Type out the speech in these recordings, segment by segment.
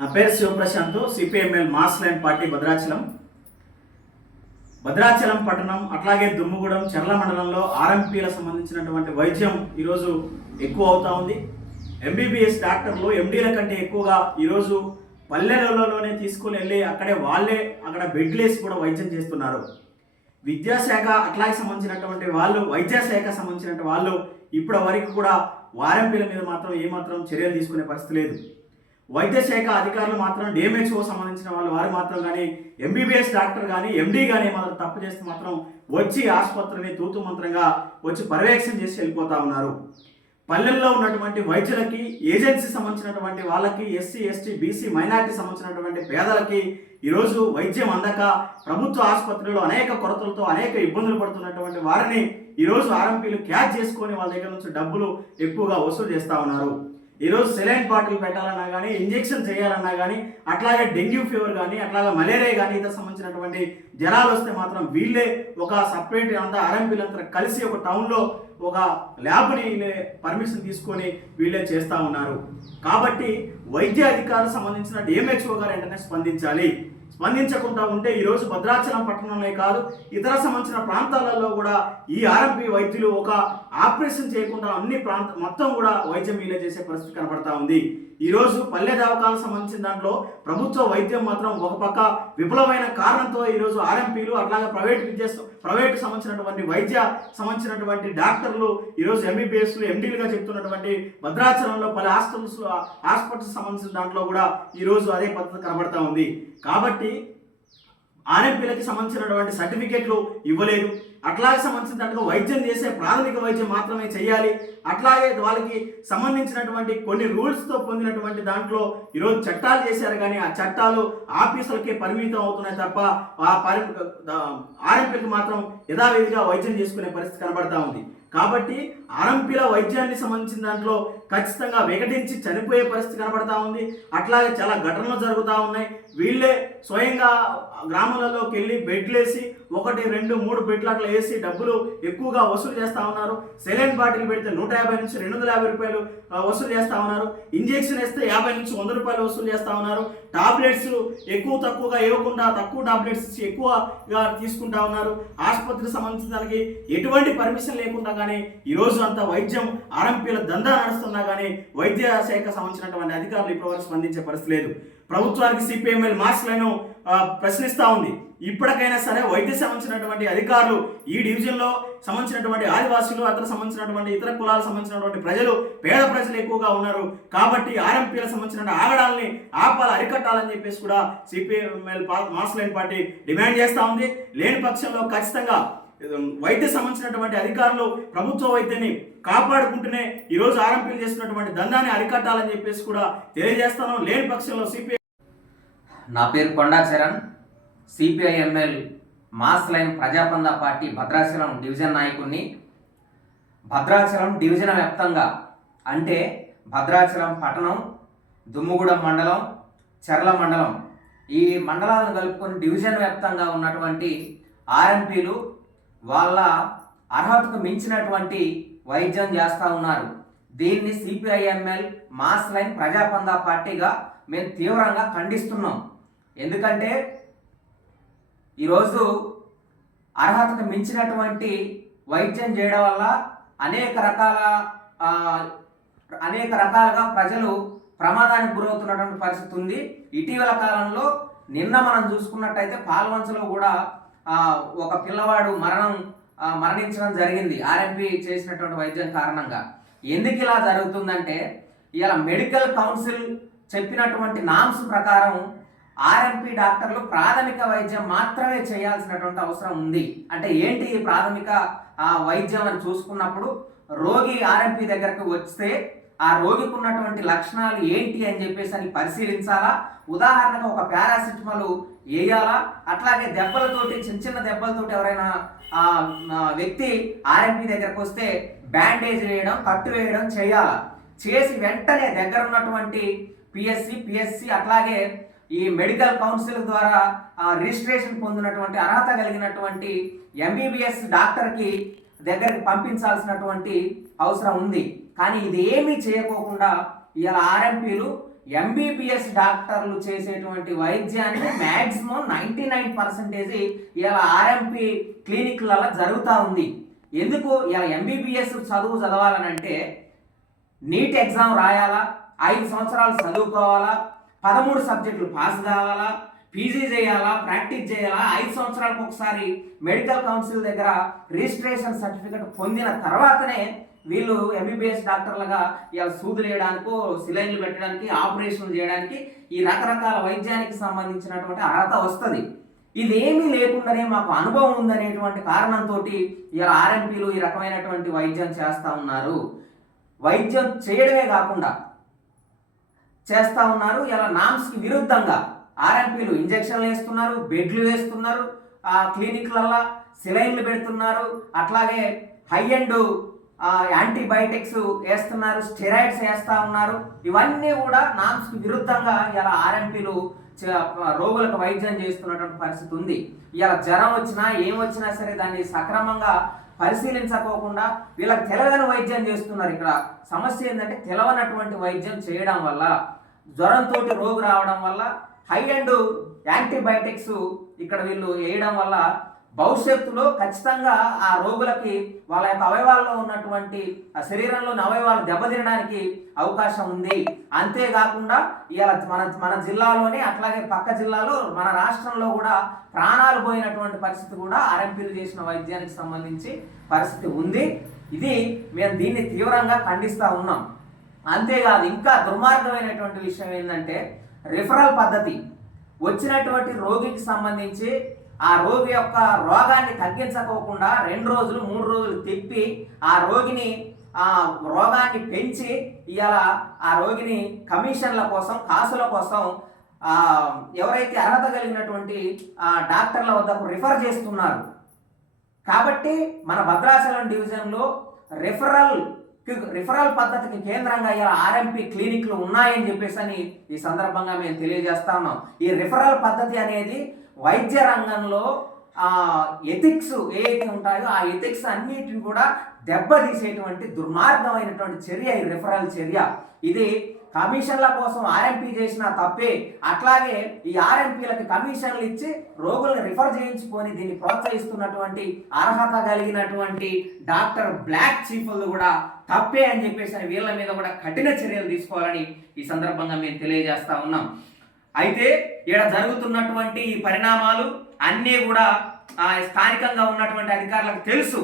నా పేరు Shivaprashanth CPML mass line party Bhadrachalam. Bhadrachalam పట్టణం అట్లాగే దుమ్ముగూడెం చెర్ల మండలంలో ఆర్ఎంపీల సంబంధించినటువంటి వైద్యం ఈరోజు ఎక్కువ అవుతా ఉంది. ఎంబీబీఎస్ డాక్టర్లు ఎండీల కంటే ఎక్కువగా ఈరోజు పల్లెలలోనే తీసుకుని వెళ్ళి అక్కడే వాళ్ళే అక్కడ బెడ్లేసి కూడా వైద్యం చేస్తున్నారు. విద్యాశాఖ అట్లాగే సంబంధించినటువంటి వాళ్ళు వైద్యశాఖ సంబంధించినటువంటి వాళ్ళు ఇప్పటి వరకు కూడా వారంపీల మీద మాత్రం ఏమాత్రం చర్యలు తీసుకునే పరిస్థితి లేదు. వైద్యశాఖ అధికారులు మాత్రం డిఎంహెచ్ఓ సంబంధించిన వాళ్ళు వారు మాత్రం కానీ ఎంబీబీఎస్ డాక్టర్ కానీ ఎండీ కానీ మాత్రం తప్పు చేస్తే మాత్రం వచ్చి ఆసుపత్రిని తూతు మంత్రంగా వచ్చి పర్యవేక్షణ చేసి వెళ్ళిపోతా ఉన్నారు. పల్లెల్లో ఉన్నటువంటి వైద్యులకి ఏజెన్సీ సంబంధించినటువంటి వాళ్ళకి ఎస్సీ ఎస్టీ బీసీ మైనారిటీ సంబంధించినటువంటి పేదలకి ఈరోజు వైద్యం అందక ప్రభుత్వ ఆసుపత్రిలో అనేక కొరతలతో అనేక ఇబ్బందులు పడుతున్నటువంటి వారిని ఈరోజు ఆర్ఎంపీలు క్యాచ్ చేసుకొని వాళ్ళ దగ్గర నుంచి డబ్బులు ఎక్కువగా వసూలు చేస్తూ ఉన్నారు. ఈరోజు సెలైన్ బాటిల్ పెట్టాలన్నా కానీ ఇంజెక్షన్ చేయాలన్నా కానీ అట్లాగే డెంగ్యూ ఫీవర్ కానీ అట్లాగే మలేరియా కానీ ఇతర సంబంధించినటువంటి జ్వరాలు వస్తే మాత్రం వీళ్ళే ఒక సపరేట్ అంతా ఆర్ఎంపీలంతా కలిసి ఒక టౌన్లో ఒక ల్యాబ్ని పర్మిషన్ తీసుకొని వీళ్ళే చేస్తూ ఉన్నారు. కాబట్టి వైద్య అధికారులకు సంబంధించిన డిఎంహెచ్ఓ గారు వెంటనే స్పందించాలి. స్పందించకుండా ఉంటే ఈరోజు భద్రాచలం పట్టణంలో కాదు ఇతర సంబంధించిన ప్రాంతాలలో కూడా ఈ ఆర్ఎంపీ వైద్యులు ఒక ఆపరేషన్ చేయకుండా అన్ని ప్రాంత మొత్తం కూడా వైద్యం వీలే చేసే పరిస్థితి కనబడతా ఉంది. ఈరోజు పల్లె దవాఖాలకు సంబంధించిన దాంట్లో ప్రభుత్వ వైద్యం మాత్రం ఒక పక్క విఫలమైన కారణంతో ఈరోజు ఆర్ఎంపీలు అట్లాగే ప్రైవేట్ విద్య ప్రైవేట్ సంబంధించినటువంటి వైద్య సంబంధించినటువంటి డాక్టర్లు ఈరోజు ఎంబీబీఎస్లు ఎండీలుగా చెప్తున్నటువంటి భద్రాచలంలో పలు హాస్పిటల్స్ హాస్పిటల్స్ సంబంధించిన దాంట్లో కూడా ఈరోజు అదే పద్ధతి కనబడతా ఉంది. కాబట్టి ఆర్ఎంపీలకి సంబంధించినటువంటి సర్టిఫికెట్లు ఇవ్వలేదు. అట్లాగే సంబంధించిన దాంట్లో వైద్యం చేసే ప్రాథమిక వైద్యం మాత్రమే చేయాలి. అట్లాగే వాళ్ళకి సంబంధించినటువంటి కొన్ని రూల్స్తో పొందినటువంటి దాంట్లో ఈరోజు చట్టాలు చేశారు కానీ ఆ చట్టాలు ఆఫీసులకే పరిమితం అవుతున్నాయి తప్ప ఆ పరి ఆర్ఎంపీకి మాత్రం యథావిధిగా వైద్యం చేసుకునే పరిస్థితి కనబడతా ఉంది. కాబట్టి ఆర్ఎంపీల వైద్యాన్ని సంబంధించిన దాంట్లో ఖచ్చితంగా వికటించి చనిపోయే పరిస్థితి కనబడతా ఉంది. అట్లాగే చాలా ఘటనలు జరుగుతూ ఉన్నాయి. వీళ్ళే స్వయంగా గ్రామాలలోకి వెళ్ళి బెడ్లేసి ఒకటి రెండు మూడు బెడ్లు అట్లా వేసి డబ్బులు ఎక్కువగా వసూలు చేస్తూ ఉన్నారు. సెలైన్ బాటిల్ పెడితే నూట యాభై నుంచి రెండు వందల యాభై రూపాయలు వసూలు చేస్తూ ఉన్నారు. ఇంజెక్షన్ వేస్తే యాభై నుంచి వంద రూపాయలు వసూలు చేస్తూ ఉన్నారు. టాబ్లెట్స్ ఎక్కువ తక్కువగా ఇవ్వకుండా తక్కువ టాబ్లెట్స్ ఇచ్చి ఎక్కువగా తీసుకుంటా ఉన్నారు. ఆసుపత్రికి సంబంధించిన దానికి ఎటువంటి పర్మిషన్ లేకుండా కానీ ఈరోజు అంతా వైద్యం ఆర్ఎంపీల దందా నడుస్తున్నా కానీ వైద్య శాఖ సంబంధించినటువంటి అధికారులు ఇప్పటివరకు స్పందించే పరిస్థితి లేదు. ప్రభుత్వానికి సిపిఎంఎల్ మార్క్స్లను ప్రశ్నిస్తూ ఉంది. ఇప్పటికైనా సరే వైద్య సంబంధించినటువంటి అధికారులు ఈ డివిజన్లో సంబంధించినటువంటి ఆదివాసులు అతను సంబంధించినటువంటి ఇతర కులాలకు సంబంధించినటువంటి ప్రజలు పేద ప్రజలు ఎక్కువగా ఉన్నారు. కాబట్టి ఆర్ఎంపీలకు సంబంధించిన ఆగడాలని ఆపాలి అరికట్టాలని చెప్పేసి కూడా CPML mass line party demand చేస్తూ ఉంది. లేని పక్షంలో ఖచ్చితంగా వైద్య సంబంధించినటువంటి అధికారులు ప్రభుత్వ వైద్యాన్ని కాపాడుకుంటూనే ఈరోజు ఆరంపీలు చేస్తున్నటువంటి దందాన్ని అరికట్టాలని చెప్పేసి కూడా తెలియజేస్తాను. లేని పక్షంలో సిపిఐ నా పేరు Konda Charan CPIML mass line ప్రజాపంద party Bhadrachalam division నాయకుడిని భద్రాచలం డివిజన్ వ్యాప్తంగా అంటే భద్రాచలం పట్టణం దుమ్ముగూడెం మండలం చెర్ల మండలం. ఈ మండలాలను కలుపుకొని డివిజన్ వ్యాప్తంగా ఉన్నటువంటి ఆర్ఎంపీలు వాళ్ళ అర్హతకు మించినటువంటి వైద్యం చేస్తూ ఉన్నారు. దీన్ని సిపిఐఎంఎల్ మాస్ లైన్ ప్రజాపంద పార్టీగా మేము తీవ్రంగా ఖండిస్తున్నాం. ఎందుకంటే ఈరోజు అర్హతకు మించినటువంటి వైద్యం చేయడం వల్ల అనేక రకాల అనేక రకాలుగా ప్రజలు ప్రమాదానికి గురవుతున్నటువంటి పరిస్థితి ఉంది. ఇటీవల కాలంలో నిన్న మనం చూసుకున్నట్టయితే పాల్వంచలో కూడా ఒక పిల్లవాడు మరణం మరణించడం జరిగింది ఆర్ఎంపీ చేసినటువంటి వైద్యం కారణంగా. ఎందుకు ఇలా జరుగుతుందంటే ఇలా మెడికల్ కౌన్సిల్ చెప్పినటువంటి నామ్స్ ప్రకారం ఆర్ఎంపీ డాక్టర్లు ప్రాథమిక వైద్యం మాత్రమే చేయాల్సినటువంటి అవసరం ఉంది. అంటే ఏంటి ఈ ప్రాథమిక ఆ, వైద్యం అని చూసుకున్నప్పుడు రోగి ఆర్ఎంపీ దగ్గరకు వస్తే ఆ రోగికి ఉన్నటువంటి లక్షణాలు ఏంటి అని చెప్పేసి అని పరిశీలించాలా? ఉదాహరణకు ఒక పారాసిటమాల్ వేయాలా అట్లాగే దెబ్బలతోటి చిన్న చిన్న దెబ్బలతోటి ఎవరైనా ఆ వ్యక్తి ఆర్ఎంపీ దగ్గరకు వస్తే బ్యాండేజ్ వేయడం కట్టు వేయడం చేయాలా? చేసి వెంటనే దగ్గర ఉన్నటువంటి పిఎస్సి పిఎస్సి అట్లాగే ఈ మెడికల్ కౌన్సిల్ ద్వారా రిజిస్ట్రేషన్ పొందినటువంటి అర్హత కలిగినటువంటి ఎంబీబీఎస్ డాక్టర్కి దగ్గరికి పంపించాల్సినటువంటి అవసరం ఉంది. కానీ ఇది ఏమీ చేయకోకుండా ఇలా ఆర్ఎంపీలు ఎంబీబీఎస్ డాక్టర్లు చేసేటువంటి వైద్యాన్ని మ్యాక్సిమం నైంటీ నైన్ పర్సెంటేజ్ ఇలా ఆర్ఎంపీ క్లినిక్లలో జరుగుతూ ఉంది. ఎందుకు? ఇలా ఎంబీబీఎస్ చదువు చదవాలనంటే నీట్ ఎగ్జామ్ రాయాలా? ఐదు సంవత్సరాలు చదువుకోవాలా? పదమూడు సబ్జెక్టులు పాస్ కావాలా? పీజీ చేయాలా? ప్రాక్టీస్ చేయాలా? ఐదు సంవత్సరాలకు ఒకసారి మెడికల్ కౌన్సిల్ దగ్గర రిజిస్ట్రేషన్ సర్టిఫికెట్ పొందిన తర్వాతనే వీళ్ళు ఎంబీబీఎస్ డాక్టర్లుగా ఇలా సూదులు వేయడానికి సిలైన్లు పెట్టడానికి ఆపరేషన్లు చేయడానికి ఈ రకరకాల వైద్యానికి సంబంధించినటువంటి అర్హత వస్తుంది. ఇదేమీ లేకుండానే మాకు అనుభవం ఉందనేటువంటి కారణంతో ఇలా ఆర్ఎంపీలు ఈ రకమైనటువంటి వైద్యం చేస్తూ ఉన్నారు. వైద్యం చేయడమే కాకుండా చేస్తూ ఉన్నారు. ఇలా నామ్స్కి విరుద్ధంగా ఆర్ఎంపీలు ఇంజక్షన్లు వేస్తున్నారు బెడ్లు వేస్తున్నారు ఆ క్లినిక్లల్లో సిలైన్లు పెడుతున్నారు. అట్లాగే హై అండ్ యాంటీబయాటిక్స్ వేస్తున్నారు స్టెరాయిడ్స్ వేస్తూ ఉన్నారు. ఇవన్నీ కూడా నామ్స్కి విరుద్ధంగా ఇలా ఆర్ఎంపీలు రోగులకు వైద్యం చేస్తున్నటువంటి పరిస్థితి ఉంది. ఇలా జ్వరం వచ్చినా ఏం వచ్చినా సరే దాన్ని సక్రమంగా పరిశీలించకోకుండా వీళ్ళకి తెలవని వైద్యం చేస్తున్నారు. ఇక్కడ సమస్య ఏంటంటే తెలవనటువంటి వైద్యం చేయడం వల్ల జ్వరంతో రోగు రావడం వల్ల హై అండ్ యాంటీబయాటిక్స్ ఇక్కడ వీళ్ళు వేయడం వల్ల భవిష్యత్తులో ఖచ్చితంగా ఆ రోగులకి వాళ్ళ యొక్క అవయవాల్లో ఉన్నటువంటి ఆ శరీరంలోని అవయవాలు దెబ్బతినడానికి అవకాశం ఉంది. అంతేకాకుండా ఇలా మన మన జిల్లాలోనే అట్లాగే పక్క జిల్లాలో మన రాష్ట్రంలో కూడా ప్రాణాలు పోయినటువంటి పరిస్థితి కూడా ఆర్ఎంపీలు చేసిన వైద్యానికి సంబంధించి పరిస్థితి ఉంది. ఇది మేము దీన్ని తీవ్రంగా ఖండిస్తూ ఉన్నాం. అంతేకాదు ఇంకా దుర్మార్గమైనటువంటి విషయం ఏంటంటే రిఫరల్ పద్ధతి. వచ్చినటువంటి రోగికి సంబంధించి ఆ రోగి యొక్క రోగాన్ని తగ్గించకోకుండా రెండు రోజులు మూడు రోజులు తిప్పి ఆ రోగిని ఆ రోగాన్ని పెంచి ఇలా ఆ రోగిని కమిషన్ల కోసం కాసుల కోసం ఎవరైతే అర్హత కలిగినటువంటి ఆ డాక్టర్ల వద్దకు రిఫర్ చేస్తున్నారు. కాబట్టి మన భద్రాచలం డివిజన్లో రిఫరల్ రిఫరల్ పద్ధతికి కేంద్రంగా ఇలా ఆర్ఎంపీ క్లినిక్లు ఉన్నాయని చెప్పేసి అని ఈ సందర్భంగా మేము తెలియజేస్తా ఉన్నాం. ఈ రిఫరల్ పద్ధతి అనేది వైద్య రంగంలో ఆ ఎథిక్స్ ఏవైతే ఉంటాయో ఆ ఎథిక్స్ అన్నిటిని కూడా దెబ్బతీసేటువంటి దుర్మార్గమైనటువంటి చర్య ఈ రిఫరల్ చర్య. ఇది కమిషన్ల కోసం ఆర్ఎంపీ చేసిన తప్పే. అట్లాగే ఈ ఆర్ఎంపీలకు కమిషన్లు ఇచ్చి రోగుల్ని రిఫర్ చేయించుకొని దీన్ని ప్రోత్సహిస్తున్నటువంటి అర్హత కలిగినటువంటి డాక్టర్ బ్లాక్ చీఫ్లు కూడా తప్పే అని చెప్పేసి వీళ్ళ మీద కూడా కఠిన చర్యలు తీసుకోవాలని ఈ సందర్భంగా మేము తెలియజేస్తా ఉన్నాం. అయితే ఇక్కడ జరుగుతున్నటువంటి ఈ పరిణామాలు అన్నీ కూడా స్థానికంగా ఉన్నటువంటి అధికారులకు తెలుసు.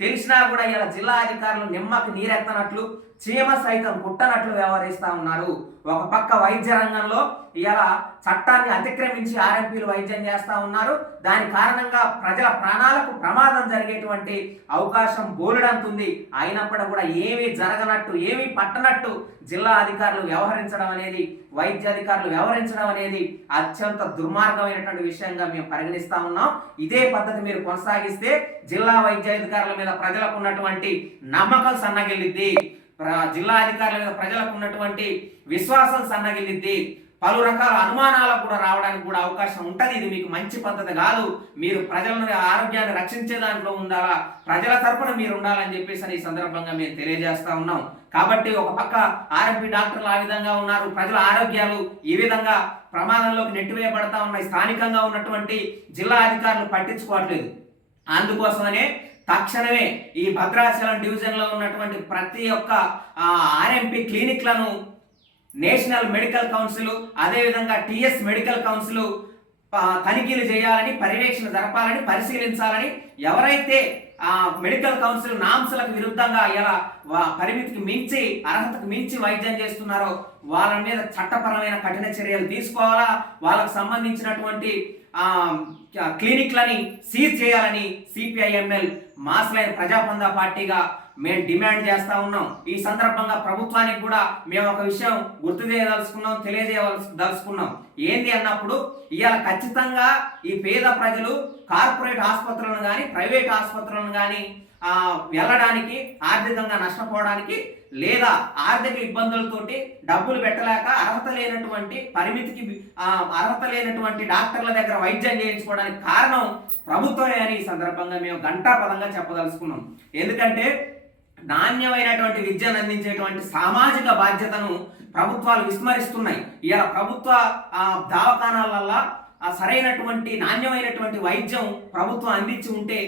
తెలిసినా కూడా ఇలా జిల్లా అధికారులు నిమ్మకి నీరెత్తనట్లు చీమ సైతం కుట్టనట్లు వ్యవహరిస్తూ ఉన్నారు. ఒక పక్క వైద్య రంగంలో ఇలా చట్టాన్ని అతిక్రమించి ఆర్ఎంపీలు వైద్యం చేస్తూ ఉన్నారు. దాని కారణంగా ప్రజల ప్రాణాలకు ప్రమాదం జరిగేటువంటి అవకాశం బోలెడంతుంది. అయినప్పుడు కూడా ఏమీ జరగనట్టు ఏమీ పట్టనట్టు జిల్లా అధికారులు వ్యవహరించడం అనేది వైద్య అధికారులు వ్యవహరించడం అనేది అత్యంత దుర్మార్గమైనటువంటి విషయంగా మేము పరిగణిస్తా ఉన్నాం. ఇదే పద్ధతి మీరు కొనసాగిస్తే జిల్లా వైద్య అధికారుల మీద ప్రజలకు ఉన్నటువంటి నమ్మకం సన్నగిల్లిద్ది. జిల్లా అధికారుల మీద ప్రజలకు ఉన్నటువంటి విశ్వాసం సన్నగిల్లిద్ది. పలు రకాల అనుమానాలకు కూడా రావడానికి కూడా అవకాశం ఉంటుంది. ఇది మీకు మంచి పద్ధతి కాదు. మీరు ప్రజలను ఆరోగ్యాన్ని రక్షించే దాంట్లో ఉండాలా? ప్రజల తరపున మీరు ఉండాలని చెప్పేసి అని ఈ సందర్భంగా మేము తెలియజేస్తా ఉన్నాం. కాబట్టి ఒక పక్క ఆర్ఎంపీ డాక్టర్లు ఆ విధంగా ఉన్నారు. ప్రజల ఆరోగ్యాలు ఈ విధంగా ప్రమాదంలోకి నెట్టివేయబడతా ఉన్నాయి. స్థానికంగా ఉన్నటువంటి జిల్లా అధికారులు పట్టించుకోవట్లేదు. అందుకోసమనే తక్షణమే ఈ భద్రాచలం డివిజన్లో ఉన్నటువంటి ప్రతి ఒక్క ఆర్ఎంపీ క్లినిక్లను నేషనల్ మెడికల్ కౌన్సిల్ అదేవిధంగా టిఎస్ మెడికల్ కౌన్సిల్ తనిఖీలు చేయాలని పర్యవేక్షణ జరపాలని పరిశీలించాలని ఎవరైతే ఆ మెడికల్ కౌన్సిల్ నాంసలకు విరుద్ధంగా ఇలా వా- పరిమితికి మించి అర్హతకు మించి వైద్యం చేస్తున్నారో వాళ్ళ మీద చట్టపరమైన కఠిన చర్యలు తీసుకోవాలా? వాళ్ళకు సంబంధించినటువంటి క్లినిక్లని సీజ్ చేయాలని సిపిఐఎంఎల్ మాస్లైన్ ప్రజాబంధ పార్టీగా మేము డిమాండ్ చేస్తా ఉన్నాం. ఈ సందర్భంగా ప్రభుత్వానికి కూడా మేము ఒక విషయం గుర్తు చేయదలుచుకున్నాం తెలియజేయదలుచుకున్నాం ఏంది అన్నప్పుడు ఇవాళ ఖచ్చితంగా ఈ పేద ప్రజలు కార్పొరేట్ ఆసుపత్రులను కానీ ప్రైవేట్ ఆసుపత్రులను కానీ వెళ్ళడానికి ఆర్థికంగా నష్టపోవడానికి లేదా ఆర్థిక ఇబ్బందులతోటి డబ్బులు పెట్టలేక అర్హత లేనటువంటి పరిమితికి అర్హత లేనటువంటి డాక్టర్ల దగ్గర వైద్యం చేయించుకోవడానికి కారణం ప్రభుత్వమే అని ఈ సందర్భంగా మేము ఘంటాపదంగా చెప్పదలుచుకున్నాం. ఎందుకంటే నాణ్యమైనటువంటి విద్యను అందించేటువంటి సామాజిక బాధ్యతను ప్రభుత్వాలు విస్మరిస్తున్నాయి. ఇలా ప్రభుత్వ ఆ, సరైనటువంటి నాణ్యమైనటువంటి వైద్యం ప్రభుత్వం అందించి ఉంటే